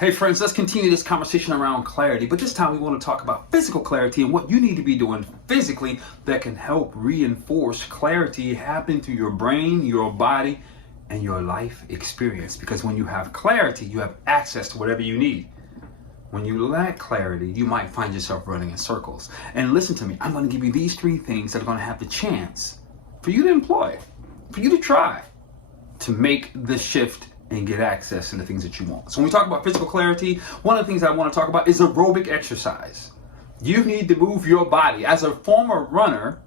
Hey friends, let's continue this conversation around clarity, but this time we want to talk about physical clarity and what you need to be doing physically that can help reinforce clarity happen through your brain, your body, and your life experience. Because when you have clarity, you have access to whatever you need. When you lack clarity, you might find yourself running in circles. And listen to me, I'm going to give you these 3 things that are going to have the chance for you to employ, for you to try to make the shift and get access to the things that you want. So when we talk about physical clarity, one of the things I want to talk about is aerobic exercise. You need to move your body. As a former runner,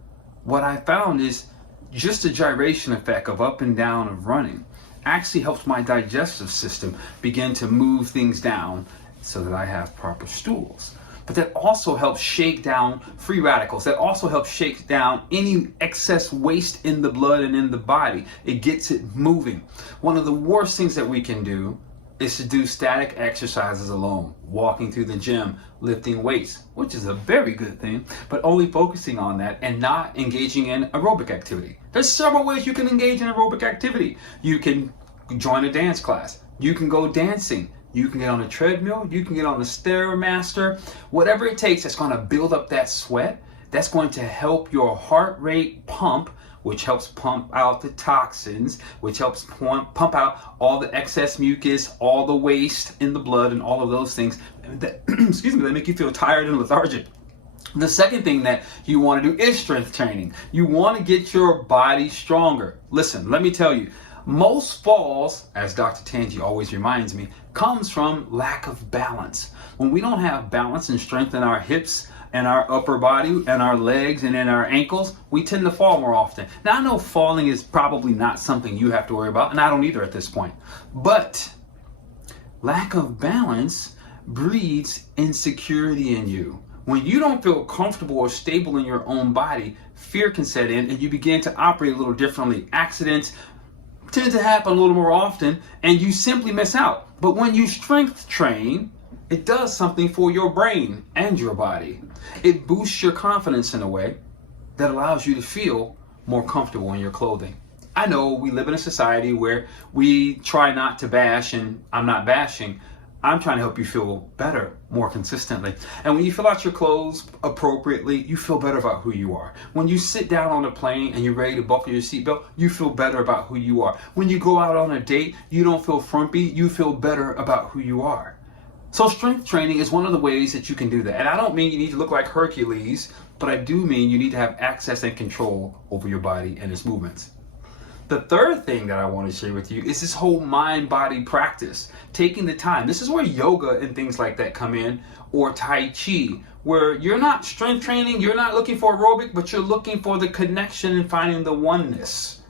what I found is just the gyration effect of up and down of running actually helps my digestive system begin to move things down so that I have proper stools. But that also helps shake down free radicals. That also helps shake down any excess waste in the blood and in the body. It gets it moving. One of the worst things that we can do is to do static exercises alone. Walking through the gym, lifting weights, which is a very good thing, but only focusing on that and not engaging in aerobic activity. There's several ways you can engage in aerobic activity. You can join a dance class. You can go dancing. You can get on a treadmill, you can get on the Stairmaster, whatever it takes that's going to build up that sweat, that's going to help your heart rate pump, which helps pump out the toxins, which helps pump out all the excess mucus, all the waste in the blood, and all of those things that, excuse me, that make you feel tired and lethargic. The second thing that you want to do is strength training. You want to get your body stronger. Listen, let me tell you, most falls, as Dr. Tanji always reminds me, comes from lack of balance. When we don't have balance and strength in our hips and our upper body and our legs and in our ankles, we tend to fall more often. Now I know falling is probably not something you have to worry about, and I don't either at this point. But lack of balance breeds insecurity in you. When you don't feel comfortable or stable in your own body, fear can set in and you begin to operate a little differently. Accidents tend to happen a little more often and you simply miss out. But when you strength train, it does something for your brain and your body. It boosts your confidence in a way that allows you to feel more comfortable in your clothing. I know we live in a society where we try not to bash, and I'm not bashing. I'm trying to help you feel better more consistently. And when you fill out your clothes appropriately, you feel better about who you are. When you sit down on a plane and you're ready to buckle your seatbelt, you feel better about who you are. When you go out on a date, you don't feel frumpy, you feel better about who you are. So strength training is one of the ways that you can do that. And I don't mean you need to look like Hercules, but I do mean you need to have access and control over your body and its movements. The third thing that I want to share with you is this whole mind-body practice. Taking the time. This is where yoga and things like that come in, or Tai Chi, where you're not strength training, you're not looking for aerobic, but you're looking for the connection and finding the oneness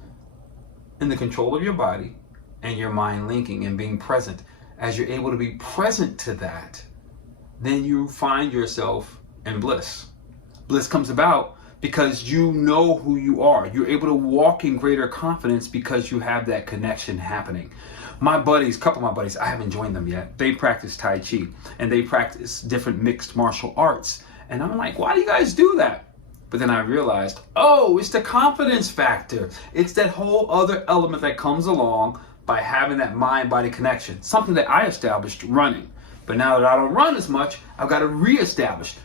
in the control of your body and your mind linking and being present. As you're able to be present to that, then you find yourself in bliss. Bliss comes about because you know who you are. You're able to walk in greater confidence because you have that connection happening. My buddies, a couple of my buddies, I haven't joined them yet. They practice Tai Chi and they practice different mixed martial arts. And I'm like, why do you guys do that? But then I realized, oh, it's the confidence factor. It's that whole other element that comes along by having that mind-body connection. Something that I established running. But now that I don't run as much, I've got to reestablish.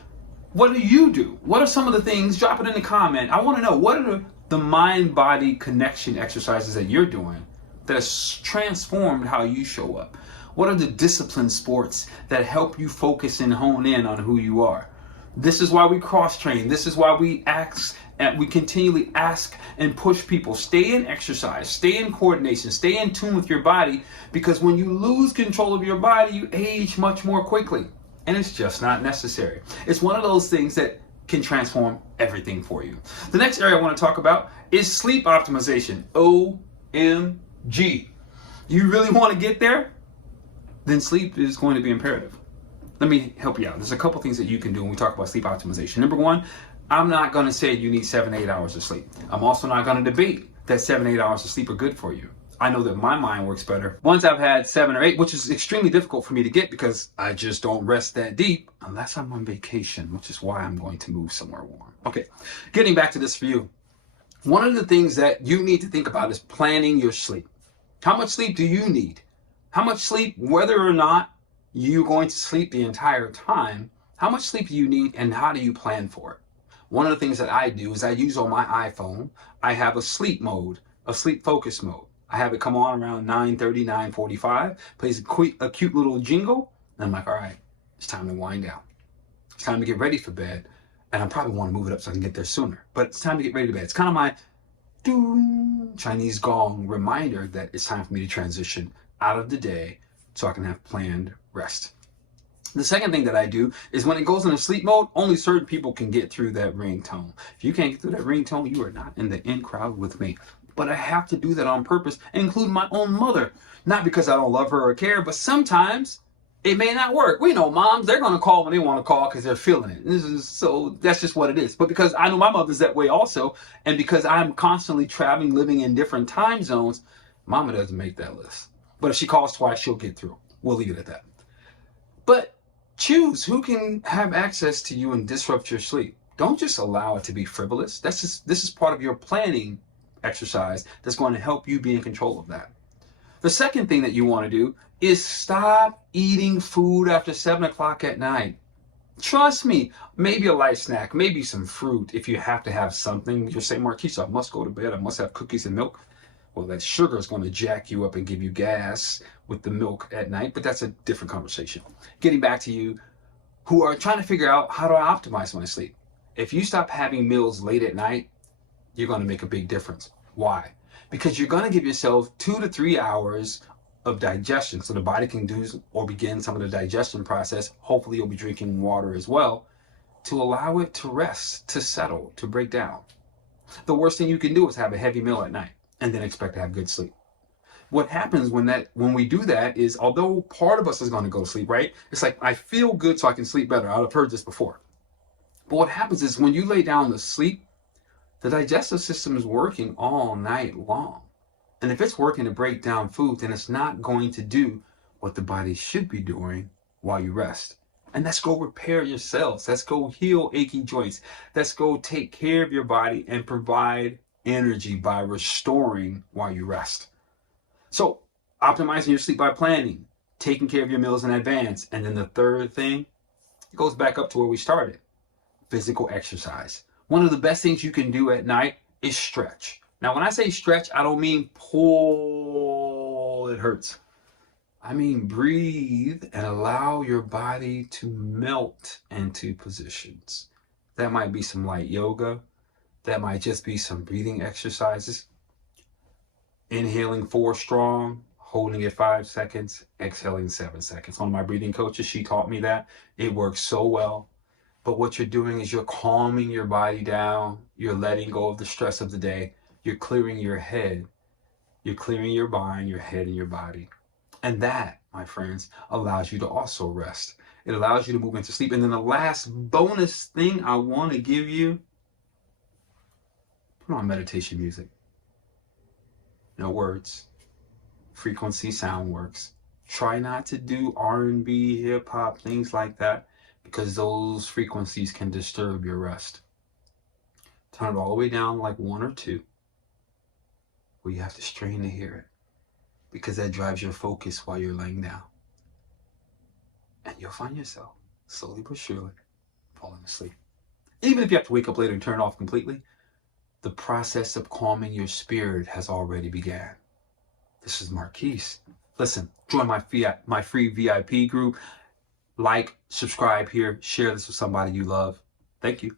What do you do? What are some of the things? Drop it in the comment. I want to know, what are the mind-body connection exercises that you're doing that has transformed how you show up? What are the discipline sports that help you focus and hone in on who you are? This is why we cross-train. This is why we continually ask and push people. Stay in exercise, stay in coordination, stay in tune with your body, because when you lose control of your body, you age much more quickly. And it's just not necessary. It's one of those things that can transform everything for you. The next area I want to talk about is sleep optimization. OMG. You really want to get there? Then sleep is going to be imperative. Let me help you out. There's a couple things that you can do when we talk about sleep optimization. Number one, I'm not going to say you need 7 to 8 hours of sleep. I'm also not going to debate that 7 to 8 hours of sleep are good for you. I know that my mind works better once I've had 7 or 8, which is extremely difficult for me to get because I just don't rest that deep unless I'm on vacation, which is why I'm going to move somewhere warm. Okay, getting back to this for you. One of the things that you need to think about is planning your sleep. How much sleep do you need? How much sleep, whether or not you're going to sleep the entire time, how much sleep do you need and how do you plan for it? One of the things that I do is I use on my iPhone, I have a sleep mode, a sleep focus mode. I have it come on around 9:30, 9:45, plays a cute little jingle, and I'm like, all right, it's time to wind down. It's time to get ready for bed. And I probably want to move it up so I can get there sooner. But it's time to get ready to bed. It's kind of my Chinese gong reminder that it's time for me to transition out of the day so I can have planned rest. The second thing that I do is when it goes into sleep mode, only certain people can get through that ringtone. If you can't get through that ringtone, you are not in the in crowd with me. But I have to do that on purpose, including my own mother. Not because I don't love her or care, but sometimes it may not work. We know moms, they're going to call when they want to call because they're feeling it. So that's just what it is. But because I know my mother's that way also, and because I'm constantly traveling, living in different time zones, mama doesn't make that list. But if she calls twice, she'll get through. We'll leave it at that. But choose who can have access to you and disrupt your sleep. Don't just allow it to be frivolous. This is part of your planning exercise that's going to help you be in control of that. The second thing that you want to do is stop eating food after 7 o'clock at night. Trust me, maybe a light snack, maybe some fruit if you have to have something. You're saying, Marquise, I must go to bed. I must have cookies and milk. Well, that sugar is going to jack you up and give you gas with the milk at night, but that's a different conversation. Getting back to you who are trying to figure out how do I optimize my sleep. If you stop having meals late at night, you're going to make a big difference. Why? Because you're going to give yourself 2 to 3 hours of digestion so the body can do or begin some of the digestion process. Hopefully you'll be drinking water as well to allow it to rest, to settle, to break down. The worst thing you can do is have a heavy meal at night and then expect to have good sleep. What happens when we do that is, although part of us is going to go to sleep, right? It's like, I feel good so I can sleep better. I've heard this before. But what happens is when you lay down to sleep, the digestive system is working all night long. And if it's working to break down food, then it's not going to do what the body should be doing while you rest. And let's go repair your cells. Let's go heal achy joints. Let's go take care of your body and provide energy by restoring while you rest. So optimizing your sleep by planning, taking care of your meals in advance. And then the third thing, it goes back up to where we started, physical exercise. One of the best things you can do at night is stretch. Now, when I say stretch, I don't mean pull, it hurts. I mean breathe and allow your body to melt into positions. That might be some light yoga. That might just be some breathing exercises. Inhaling 4 strong, holding it 5 seconds, exhaling 7 seconds. One of my breathing coaches, she taught me that. It works so well. But what you're doing is you're calming your body down. You're letting go of the stress of the day. You're clearing your head. You're clearing your mind, your head, and your body. And that, my friends, allows you to also rest. It allows you to move into sleep. And then the last bonus thing I want to give you, put on meditation music. No words. Frequency sound works. Try not to do R&B, hip hop, things like that, because those frequencies can disturb your rest. Turn it all the way down like 1 or 2, where you have to strain to hear it, because that drives your focus while you're laying down. And you'll find yourself, slowly but surely, falling asleep. Even if you have to wake up later and turn it off completely, the process of calming your spirit has already began. This is Marquise. Listen, join my free VIP group. Like, subscribe here, share this with somebody you love. Thank you.